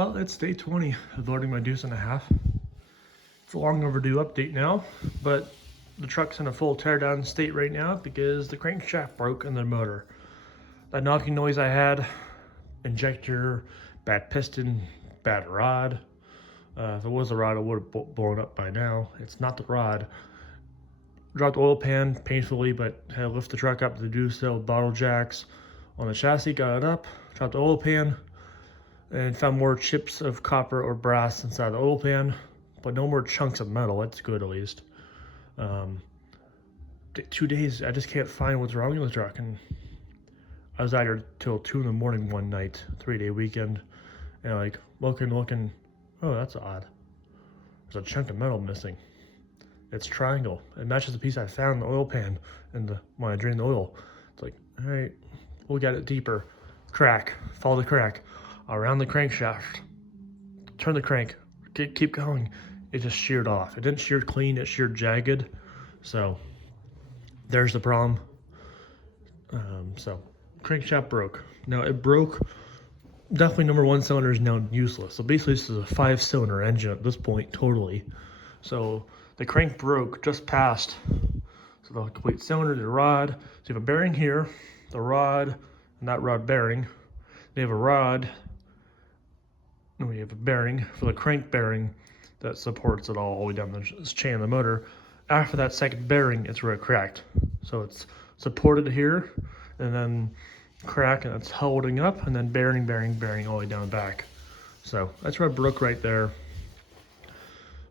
Well, it's day 20 of loading my deuce and a half. It's a long overdue update now, but the truck's in a full teardown state right now because the crankshaft broke in the motor. That knocking noise I had, injector, bad piston, bad rod. If it was the rod, it would have blown up by now. It's not the rod. Dropped the oil pan painfully, but had to lift the truck up to do so. Bottle jacks on the chassis, got it up, dropped the oil pan, and found more chips of copper or brass inside the oil pan, but no more chunks of metal. That's good, at least. 2 days, I just can't find what's wrong with the truck, and I was out here till 2 in the morning one night, 3-day weekend, and like looking, oh, that's odd. There's a chunk of metal missing. It's triangle. It matches the piece I found in the oil pan and when I drained the oil. It's like, all right, we'll get it deeper. Crack, follow the crack around the crankshaft. Turn the crank, keep going. It just sheared off. It didn't shear clean, it sheared jagged. So there's the problem. So crankshaft broke. Now it broke. Definitely number one cylinder is now useless. So basically this is a 5-cylinder engine at this point, totally. So the crank broke just past. So the complete cylinder, the rod. So you have a bearing here, the rod, and that rod bearing. They have a rod, and we have a bearing for the crank bearing that supports it all the way down this chain of the motor. After that second bearing, it's where it cracked. So it's supported here, and then crack, and it's holding up, and then bearing all the way down the back. So that's where it broke right there.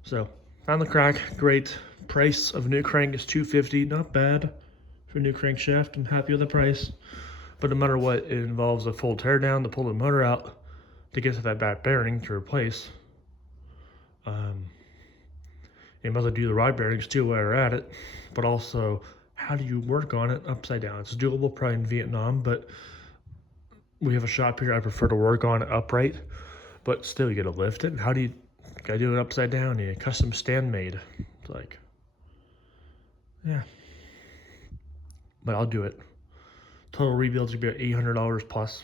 So found the crack, great. Price of new crank is $250, not bad for a new crankshaft. I'm happy with the price. But no matter what, it involves a full teardown to pull the motor out to get to that back bearing to replace. You might as well do the rod bearings too while you're at it, but also how do you work on it upside down? It's doable probably in Vietnam, but we have a shop here. I prefer to work on it upright, but still you gotta lift it. How do you gotta do it upside down? You need a custom stand made. It's like, yeah, but I'll do it. Total rebuild's gonna be $800 plus.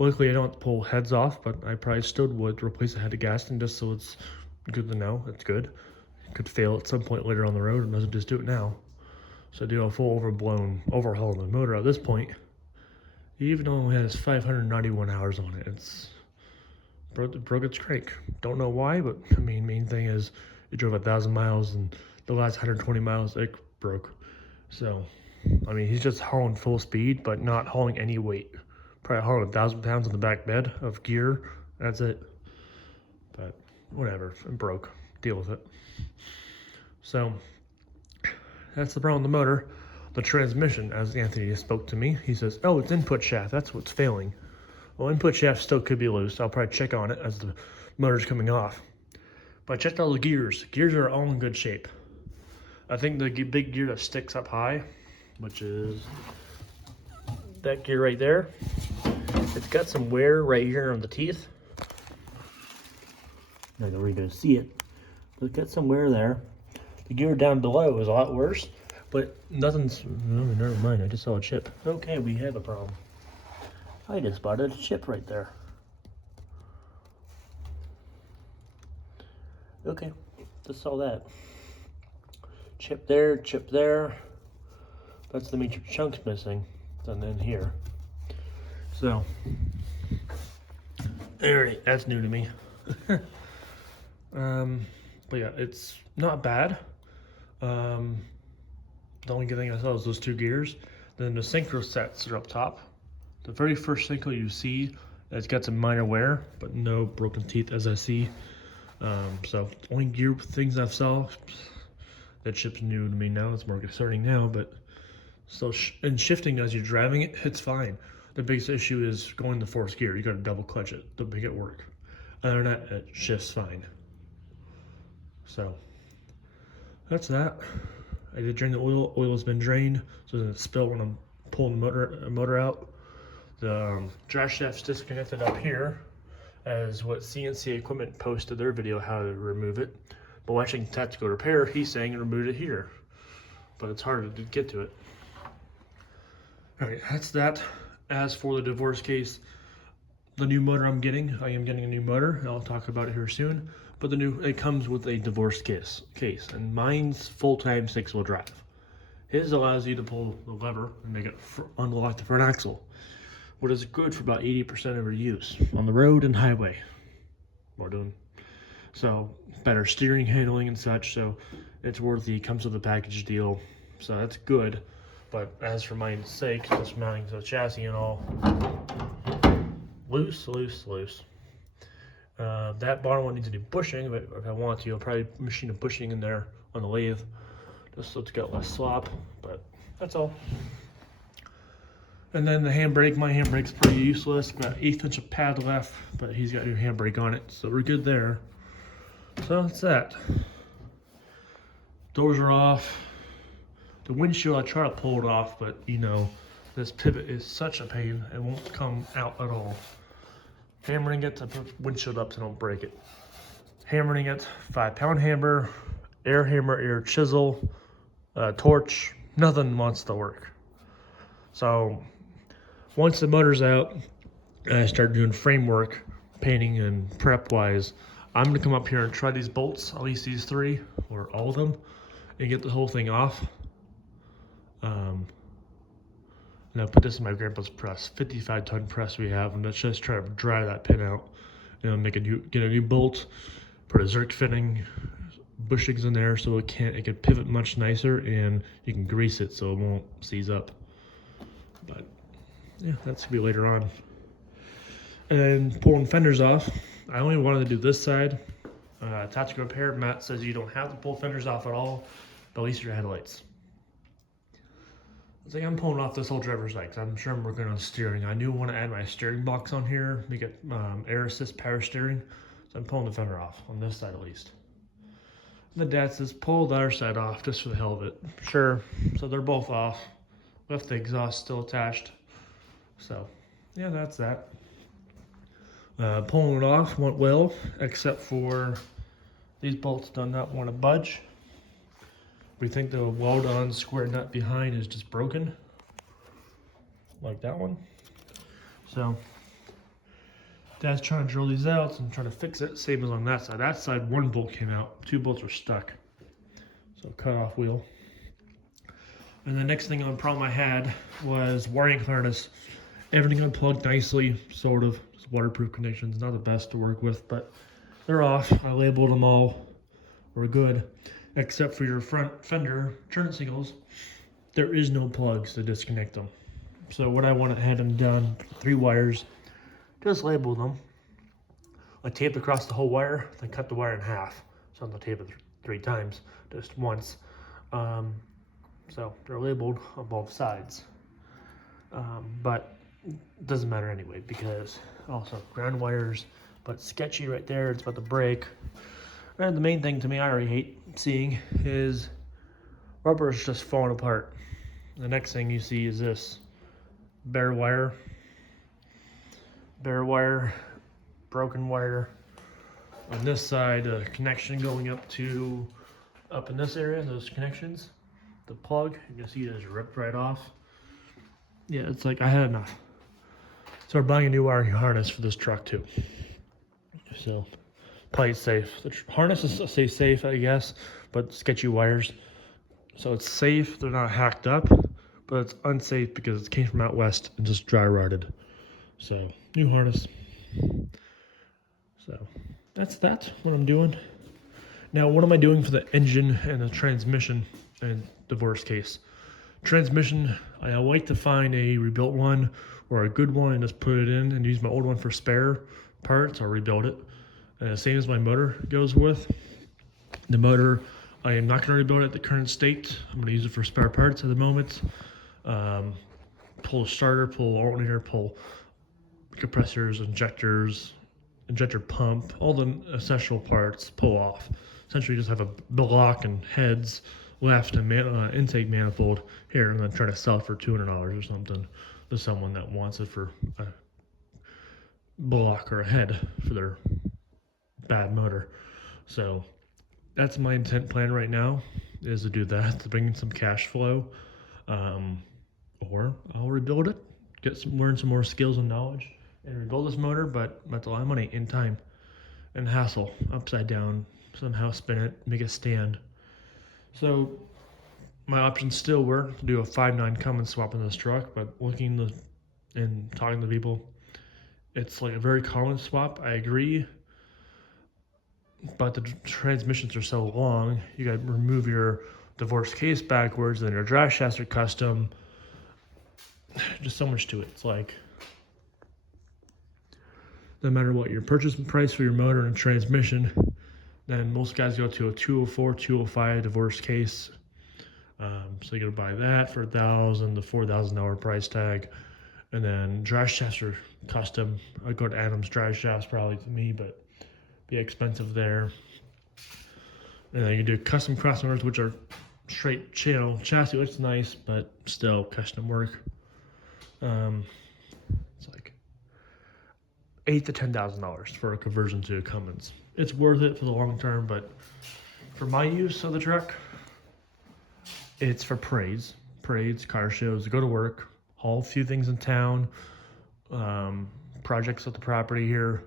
Luckily I don't have to pull heads off, but I probably still would replace the head of gasket just so it's good to know. It's good. It could fail at some point later on the road and doesn't just do it now. So do a full overblown overhaul of the motor at this point. Even though it has 591 hours on it, it's broke its crank. Don't know why, but I mean, main thing is it drove 1,000 miles and the last 120 miles it broke. So, I mean, he's just hauling full speed, but not hauling any weight. Probably hauling 1,000 pounds on the back bed of gear. That's it. But whatever, it broke. Deal with it. So that's the problem with the motor. The transmission, as Anthony spoke to me, he says, oh, it's input shaft. That's what's failing. Well, input shaft still could be loose. I'll probably check on it as the motor's coming off. But I checked all the gears. Gears are all in good shape. I think the big gear that sticks up high, which is that gear right there, it's got some wear right here on the teeth. I don't know where you're going to see it, but it's got some wear there. The gear down below is a lot worse, but nothing's, oh, never mind, I just saw a chip. Okay, we have a problem. I just spotted a chip right there. Okay, just saw that. Chip there. That's the major chunks missing, and then here. So, alright, that's new to me. But yeah, it's not bad. The only good thing I saw was those 2 gears. Then the synchro sets are up top. The very first synchro you see, it's got some minor wear, but no broken teeth as I see. So only gear things I've saw. That chip's new to me now. It's more concerning now, but so in shifting as you're driving it, it's fine. The biggest issue is going to 4th gear. You got to double clutch it to make it work. Other than that, it shifts fine. So that's that. I did drain the oil. Oil has been drained, so it doesn't spill when I'm pulling the motor out. The drive shaft's disconnected up here, as what CNC Equipment posted their video how to remove it. But watching Tactical Repair, he's saying remove it here, but it's harder to get to it. All right, that's that. As for the divorce case, the new motor I am getting a new motor, and I'll talk about it here soon. But it comes with a divorce case, and mine's full-time 6-wheel drive. His allows you to pull the lever and make it unlock the front axle, what is good for about 80% of your use on the road and highway. So better steering, handling, and such. So it's worthy. It comes with a package deal, so that's good. But as for mine's sake, just mounting to the chassis and all, loose. That bottom one needs to do bushing, but if I want to, I'll probably machine a bushing in there on the lathe, just so it's got less slop. But that's all. And then the handbrake, my handbrake's pretty useless. Got 1/8 inch of pad left, but he's got a new handbrake on it, so we're good there. So that's that. Doors are off. The windshield, I try to pull it off, but you know, this pivot is such a pain, it won't come out at all. Hammering it to put windshield up so don't break it. Hammering it, 5-pound hammer, air chisel, torch, nothing wants to work. So once the motor's out, I start doing framework, painting and prep wise. I'm gonna come up here and try these bolts, at least these 3 or all of them, and get the whole thing off. And I'll put this in my grandpa's press, 55-ton press we have, and let's just try to dry that pin out. And get a new bolt, put a Zerk fitting, bushings in there so it can pivot much nicer, and you can grease it so it won't seize up. But yeah, that's gonna be later on. And then pulling fenders off. I only wanted to do this side. Tactical repair, Matt says you don't have to pull fenders off at all, but at least your headlights. It's like I'm pulling off this whole driver's side because I'm sure I'm working on steering. I do want to add my steering box on here, make it air assist power steering. So I'm pulling the fender off on this side at least. And the dad says pull the other side off just for the hell of it. Sure, so they're both off. Left the exhaust still attached. So yeah, that's that. Pulling it off went well, except for these bolts do not want to budge. We think the weld-on square nut behind is just broken, like that one. So Dad's trying to drill these out and trying to fix it, same as on that side. That side, 1 bolt came out, 2 bolts were stuck. So cut off wheel. And the next thing on problem I had was wiring harness. Everything unplugged nicely, sort of. Just waterproof conditions, not the best to work with, but they're off. I labeled them all. We're good. Except for your front fender turn signals, there is no plugs to disconnect them. So what I went ahead and done, 3 wires, just label them. I taped across the whole wire, then cut the wire in half. So I'm gonna tape it 3 times, just once. So they're labeled on both sides. But it doesn't matter anyway, because also ground wires, but sketchy right there, it's about to break. And the main thing to me I already hate seeing is rubber is just falling apart. The next thing you see is this bare wire, broken wire. On this side, a connection going up in this area, those connections, the plug, you can see it is ripped right off. Yeah, it's like I had enough. So we're buying a new wiring harness for this truck too. So probably safe. The harness is safe, I guess, but sketchy wires. So it's safe, they're not hacked up, but it's unsafe because it came from out west and just dry rotted. So new harness. So that's what I'm doing. Now, what am I doing for the engine and the transmission and divorce case? Transmission, I like to find a rebuilt one or a good one and just put it in and use my old one for spare parts or rebuild it. Same as my motor goes with. The motor, I am not going to rebuild it at the current state. I'm going to use it for spare parts at the moment. Pull starter, pull alternator, pull compressors, injectors, injector pump, all the essential parts pull off. Essentially just have a block and heads left and intake manifold here, and then try to sell it for $200 or something to someone that wants it for a block or a head for their bad motor. So that's my intent plan right now, is to do that, to bring in some cash flow, or I'll rebuild it, learn some more skills and knowledge, and rebuild this motor, but that's a lot of money in time and hassle. Upside down, somehow spin it, make it stand. So my options still were to do a 5.9 Cummins swap in this truck, but looking and talking to people, it's like a very common swap. I agree, but the transmissions are so long. You got to remove your divorce case backwards, then your drive shafts are custom. Just so much to it. It's like no matter what your purchase price for your motor and transmission, then most guys go to a 204, 205 divorce case. So you got to buy that for $1,000 to $4,000 price tag, and then drive shafts are custom. I'd go to Adams drive shafts probably to me, but be expensive there. And then you do custom crossovers, which are straight channel chassis, which is nice, but still custom work. It's like $8,000 to $10,000 for a conversion to a Cummins. It's worth it for the long term, but for my use of the truck, it's for parades, car shows, go to work, haul a few things in town, projects at the property here,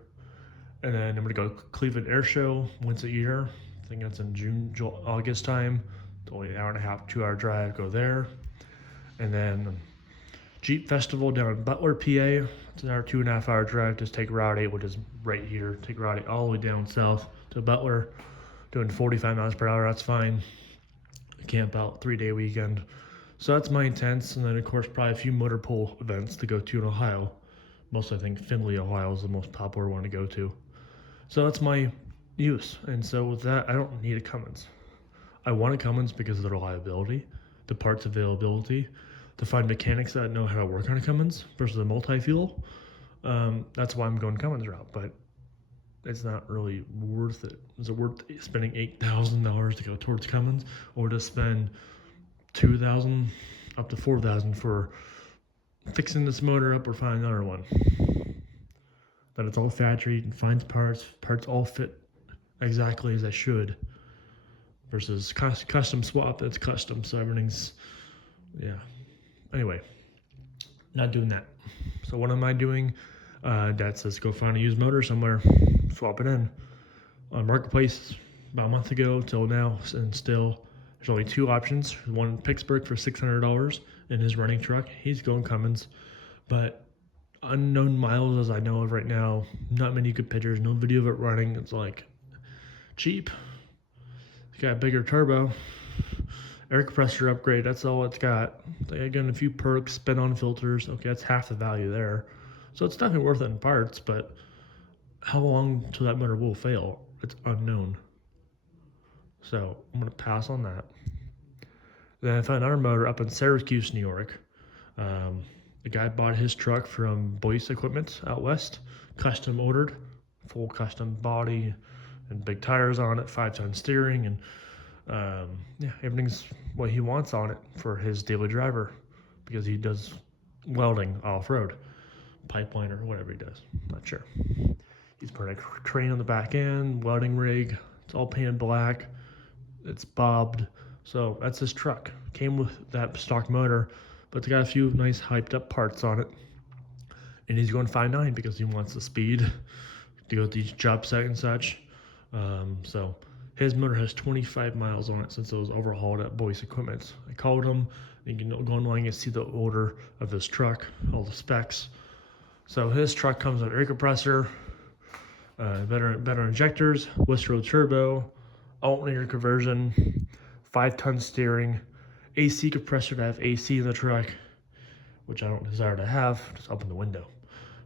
and then I'm gonna go to Cleveland Air Show once a year. I think that's in June, August time. It's only an hour and a half, 2 hour drive, go there. And then Jeep Festival down in Butler, PA. It's an hour, 2.5 hour drive. Just take Route 8, which is right here. Take Route 8 all the way down south to Butler, doing 45 miles per hour. That's fine. Camp out 3-day weekend. So that's my intents. And then, of course, probably a few motor pool events to go to in Ohio. Mostly, I think Findlay, Ohio is the most popular one to go to. So that's my use. And so with that, I don't need a Cummins. I want a Cummins because of the reliability, the parts availability, to find mechanics that know how to work on a Cummins versus a multi-fuel. That's why I'm going Cummins route, but it's not really worth it. Is it worth spending $8,000 to go towards Cummins, or to spend $2,000 up to $4,000 for fixing this motor up or find another one? That it's all factory and finds parts all fit exactly as they should, versus custom swap that's custom, so everything's, yeah. Anyway, not doing that. So what am I doing? Dad says go find a used motor somewhere, swap it in. On Marketplace about a month ago till now, and still there's only two options. One in Pittsburgh for $600 in his running truck. He's going Cummins, but unknown miles as I know of right now. Not many good pictures, no video of it running. It's like cheap. It's got a bigger turbo, air compressor upgrade. That's all it's got. They got a few perks, spin on filters. Okay, that's half the value there. So it's definitely worth it in parts, but how long till that motor will fail? It's unknown. So I'm gonna pass on that. Then I found another motor up in Syracuse, New York. The guy bought his truck from Boyce Equipment out west, custom ordered, full custom body and big tires on it, 5-ton steering, and yeah, everything's what he wants on it for his daily driver, because he does welding off-road, pipeline or whatever he does, not sure. He's putting a crane on the back end, welding rig, it's all painted black, it's bobbed, so that's his truck. Came with that stock motor, but it's got a few nice hyped up parts on it, and he's going 5.9 because he wants the speed to go to each job site and such. So his motor has 25 miles on it since it was overhauled at Boyce Equipment. I called him. You can go online and see the order of his truck, all the specs. So his truck comes with air compressor, better injectors, Westro turbo, alternator conversion, 5-ton steering, AC compressor to have AC in the truck, which I don't desire to have. Just open the window.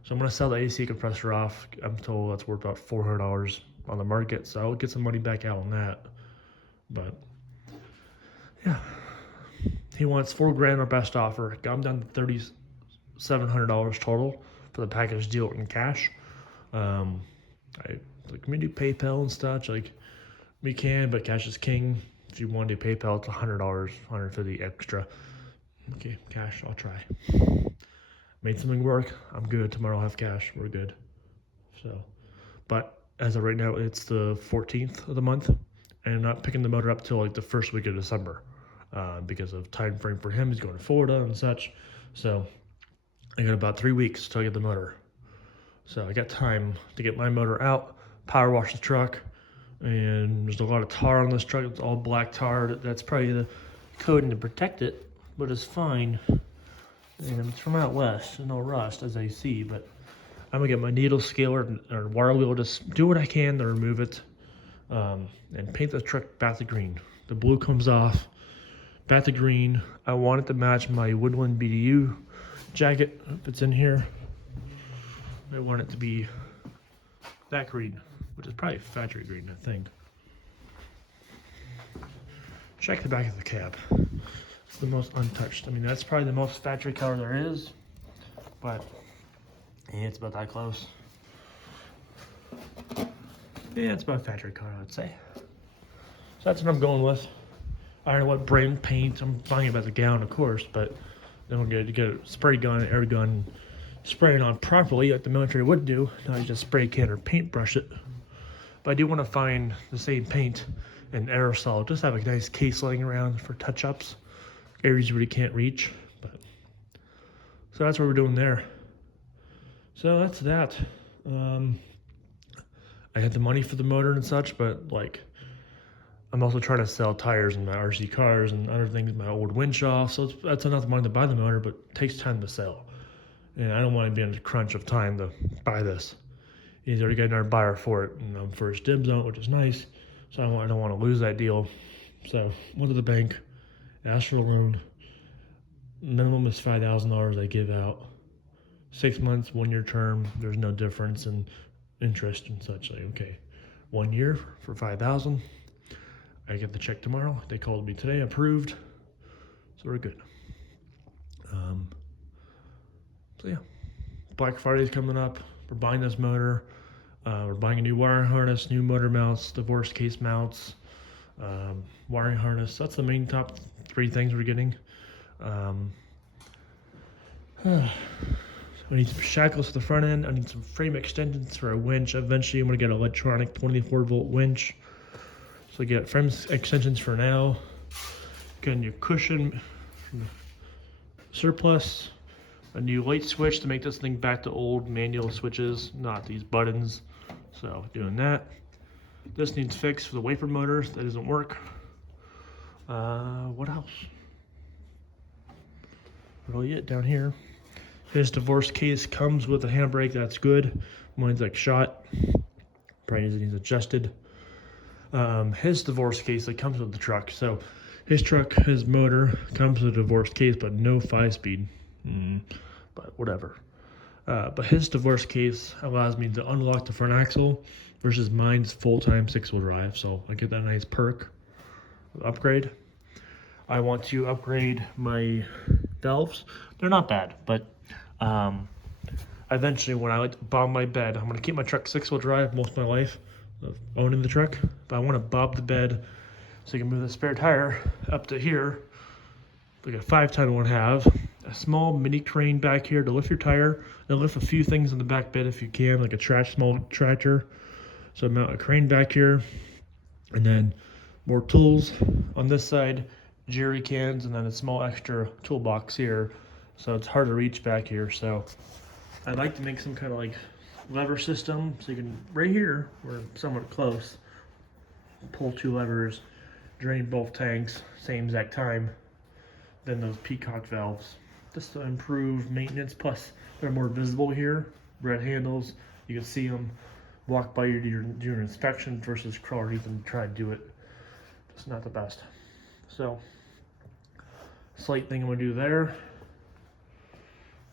So I'm gonna sell the AC compressor off. I'm told that's worth about $400 on the market, so I'll get some money back out on that. But yeah, he wants $4,000 our best offer. Got him down to $3,700 total for the package deal in cash. Can we do PayPal and stuff? Like, we can, but cash is king. If you want to do PayPal, it's $100, $150 extra. Okay, cash, I'll try. Made something work. I'm good. Tomorrow I'll have cash. We're good. So, but as of right now, it's the 14th of the month, and I'm not picking the motor up till like the first week of December, because of time frame for him. He's going to Florida and such. So I got about 3 weeks till I get the motor. So I got time to get my motor out, power wash the truck, and there's a lot of tar on this truck. It's all black tar. That's probably the coating to protect it, but it's fine. And it's from out west, no rust as I see, but I'm gonna get my needle scaler or wire wheel, just do what I can to remove it, and paint the truck back to green. The blue comes off, back to green. I want it to match my Woodland BDU jacket. If it's in here, I want it to be that green, which is probably factory green, I think. Check the back of the cab. It's the most untouched. I mean, that's probably the most factory color there is, but yeah, it's about that close. Yeah, it's about factory color, I'd say. So that's what I'm going with. I don't know what brand paint. I'm buying it by the gallon, of course, but then we're going to get a spray gun, air gun, spray it on properly like the military would do. Not just spray can or paintbrush it. But I do want to find the same paint and aerosol. Just have a nice case laying around for touch-ups. Areas where you can't reach. But so that's what we're doing there. So that's that. I had the money for the motor and such, but like, I'm also trying to sell tires in my RC cars and other things, my old winch off. So that's enough money to buy the motor, but it takes time to sell. And I don't want to be in a crunch of time to buy this. He's already got another buyer for it, and I'm first dibs on it, which is nice. So I don't want to lose that deal. So went to the bank, asked for a loan. Minimum is $5,000 I give out. 6 months, 1 year term. There's no difference in interest and such. Like, okay, 1 year for $5,000. I get the check tomorrow. They called me today, approved. So we're good. So yeah, Black Friday's coming up. We're buying this motor. We're buying a new wiring harness, new motor mounts, divorce case mounts, wiring harness. That's the main top 3 things we're getting. I need some shackles for the front end. I need some frame extensions for a winch. Eventually, I'm gonna get an electronic 24-volt winch. So I get frame extensions for now. Get a new cushion from the surplus. A new light switch to make this thing back to old manual switches, not these buttons. So doing that. This needs fixed for the wafer motor. That doesn't work. What else? Really it down here. His divorce case comes with a handbrake. That's good. Mine's like shot. Probably needs adjusted. His divorce case that comes with the truck. So his truck, his motor comes with a divorce case, but no 5-speed. But whatever. But his divorce case allows me to unlock the front axle versus mine's full-time 6-wheel drive. So I get that nice perk upgrade. I want to upgrade my valves. They're not bad, but eventually when I like to bob my bed, I'm going to keep my truck 6-wheel drive most of my life of owning the truck, but I want to bob the bed so you can move the spare tire up to here, like a 5-ton one have. A small mini crane back here to lift your tire, and lift a few things in the back bed if you can, like a small tractor. So mount a crane back here, and then more tools on this side, jerry cans, and then a small extra toolbox here. So it's hard to reach back here. So I'd like to make some kind of like lever system, so you can, right here, we're somewhat close, pull 2 levers, drain both tanks, same exact time, then those peacock valves. Just to improve maintenance, plus they're more visible here. Red handles, you can see them, walk by you to your inspection versus crawl underneath and try to do it. Just not the best. So, slight thing I'm gonna do there.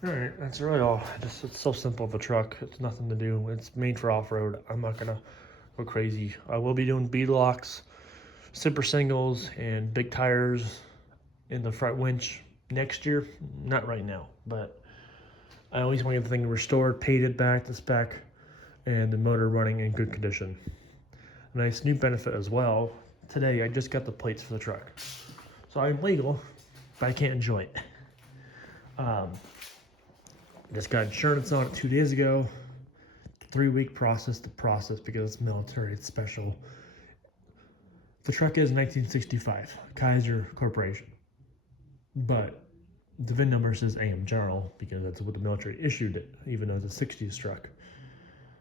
Alright, that's really all. It's so simple of a truck. It's nothing to do. It's made for off-road. I'm not gonna go crazy. I will be doing bead locks, zipper singles, and big tires in the front winch next year. Not right now, but I always want to get the thing restored, painted back to spec, and the motor running in good condition. A nice new benefit as well. Today I just got the plates for the truck. So I'm legal, but I can't enjoy it. Just got insurance on it 2 days ago. 3-week process to process because it's military, it's special. The truck is 1965, Kaiser Corporation. But the VIN number says AM General because that's what the military issued it, even though it's a 60s truck.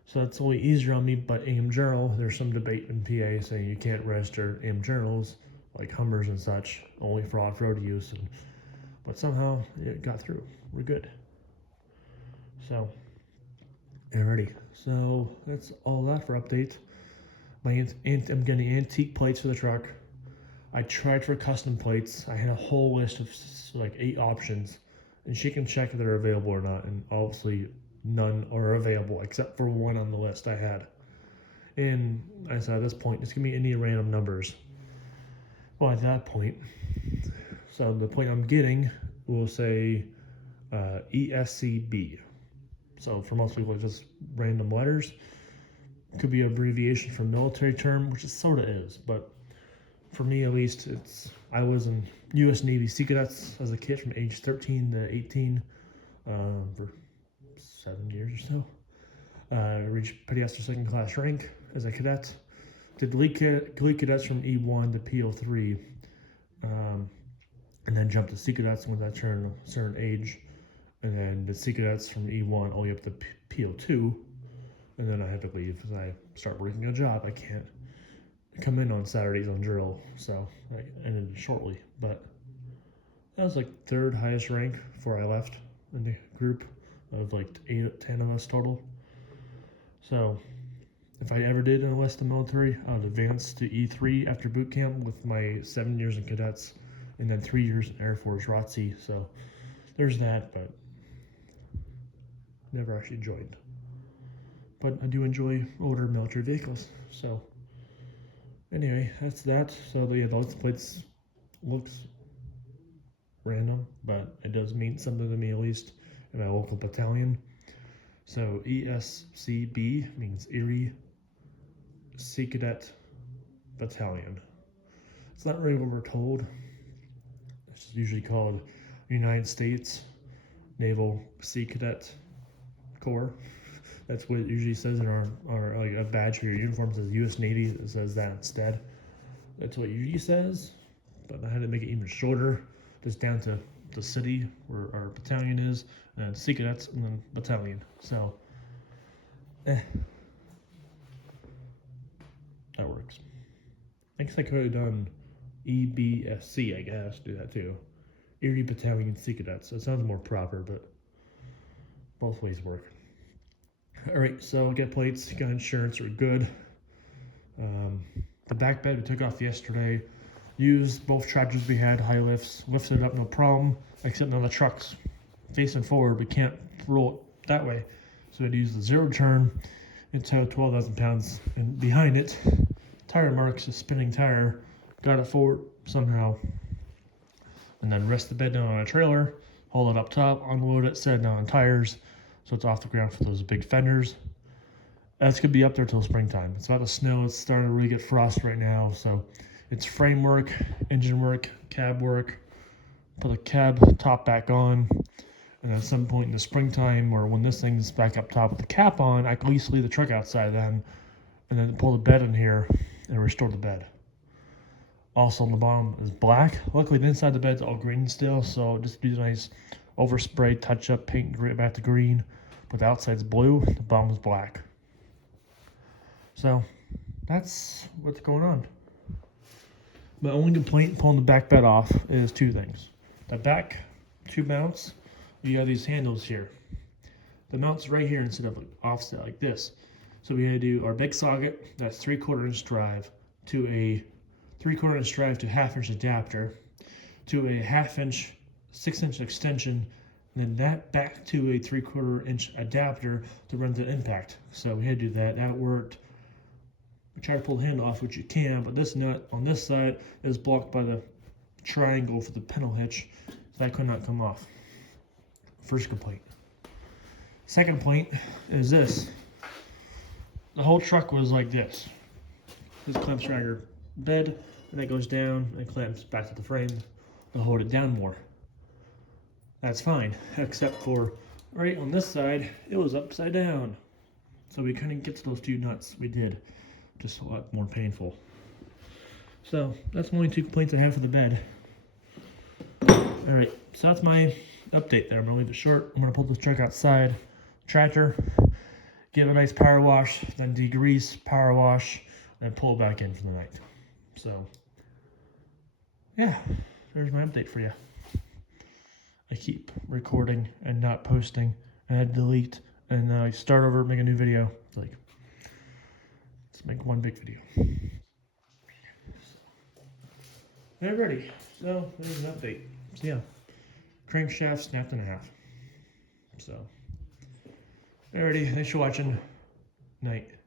So that's only easier on me, but AM Journal, there's some debate in PA saying you can't register AM Journals, like Hummers and such, only for off-road use. But somehow it got through. We're good. So, alrighty. So that's all that for updates. I'm getting antique plates for the truck. I tried for custom plates. I had a whole list of like 8 options, and she can check if they're available or not. And obviously, none are available except for one on the list I had. And I said at this point, just give me any random numbers. Well, at that point, so the plate I'm getting will say ESCB. So for most people, it's just random letters. Could be an abbreviation for military term, which it sort of is, but for me at least, I was in U.S. Navy Sea Cadets as a kid from age 13 to 18 for 7 years or so. I reached Petty Officer second class rank as a cadet. Did elite cadets from E1 to PO3, and then jumped to Sea Cadets when I turned a certain age, and then the Sea Cadets from E1 all the way up to PO2, and then I had to leave because I started working a job. I can't come in on Saturdays on drill, so I ended shortly. But that was like 3rd highest rank before I left in the group of like 10 of us total. So if I ever did enlist the military, I would advance to E3 after boot camp with my 7 years in cadets and then 3 years in Air Force ROTC. So there's that, but never actually joined. But I do enjoy older military vehicles. So anyway, that's that. So yeah, those plates looks random, but it does mean something to me, at least in my local battalion. So ESCB means Erie Sea Cadet Battalion. It's not really what we're told. It's usually called United States Naval Sea Cadet Corps. That's what it usually says in our like a badge for your uniform says U.S. Navy. It says that instead. That's what it usually says, but I had to make it even shorter, just down to the city where our battalion is, and Sea Cadets, and then battalion. So, that works. I guess I could have done EBSC, I guess, do that too. Erie Battalion Sea Cadets. So it sounds more proper, but both ways work. Alright, so get plates, got insurance, we're good. The back bed we took off yesterday. Used both tractors we had, high lifts, lifted it up no problem, except now the truck's facing forward, we can't roll it that way. So we had to use the 0 turn and tow 12,000 pounds, and behind it, tire marks, a spinning tire, got it forward somehow. And then rest the bed down on a trailer, hold it up top, unload it, set it down on tires, so it's off the ground for those big fenders. That's gonna be up there till springtime. It's about to snow, it's starting to really get frost right now, so it's frame work, engine work, cab work, put the cab top back on, and at some point in the springtime, or when this thing's back up top with the cap on, I can at least leave the truck outside then, and then pull the bed in here and restore the bed. Also on the bottom is black. Luckily the inside of the bed's all green still, so just do a nice overspray, touch up, paint back to green, but the outside's blue, the bottom's black. So that's what's going on. My only complaint pulling the back bed off is 2 things. The back 2 mounts, you got these handles here. The mount's right here instead of offset like this. So we had to do our big socket, that's 3/4 inch drive, to a 3/4 inch drive to 1/2 inch adapter, to a 1/2 inch 6 inch extension, and then that back to a 3/4 inch adapter to run the impact. So we had to do that. That worked. We try to pull the handle off, which you can, but this nut on this side is blocked by the triangle for the pedal hitch, so that could not come off. First complaint. Second complaint is this. The whole truck was like this. This clamps around your bed, and that goes down and clamps back to the frame to hold it down more. That's fine, except for right on this side, it was upside down. So we couldn't get to those 2 nuts. We did. Just a lot more painful. So that's the only 2 complaints I have for the bed. Alright, so that's my update there. I'm gonna leave it short. I'm gonna pull this truck outside, tractor, give it a nice power wash, then degrease, power wash, and pull it back in for the night. So, yeah, there's my update for you. I keep recording and not posting, and I delete, and then I start over, make a new video. It's like, let's make one big video. Alrighty, so there's an update. So yeah, crankshaft snapped in half. So, alrighty, thanks for watching. Night.